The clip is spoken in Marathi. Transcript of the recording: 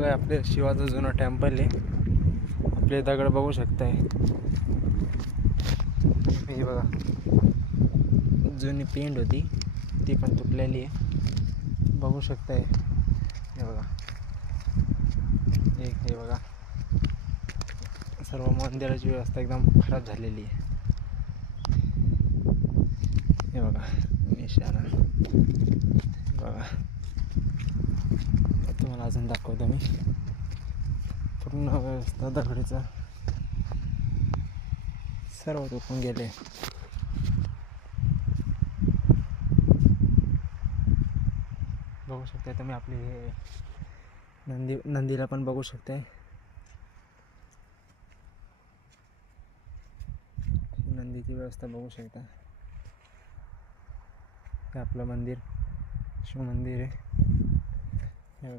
बघा आपले शिवाचं जुनं टेम्पल आहे. आपले दगड बघू शकताय. ही बघा जुनी पेंट होती ती पण तुटलेली आहे. बघू शकताय. हे बघा हे बघा सर्व मंदिराची व्यवस्था एकदम खराब झालेली आहे. हे बघा निशाणा बघा. तुम्हाला अजून दाखवतो मी. पूर्ण व्यवस्था दगडीचा सर्व तुटून गेले. बघू शकताय तुम्ही. आपले हे नंदीला पण बघू शकताय. नंदीची व्यवस्था बघू शकता. हे आपलं मंदिर शिव मंदिर आहे.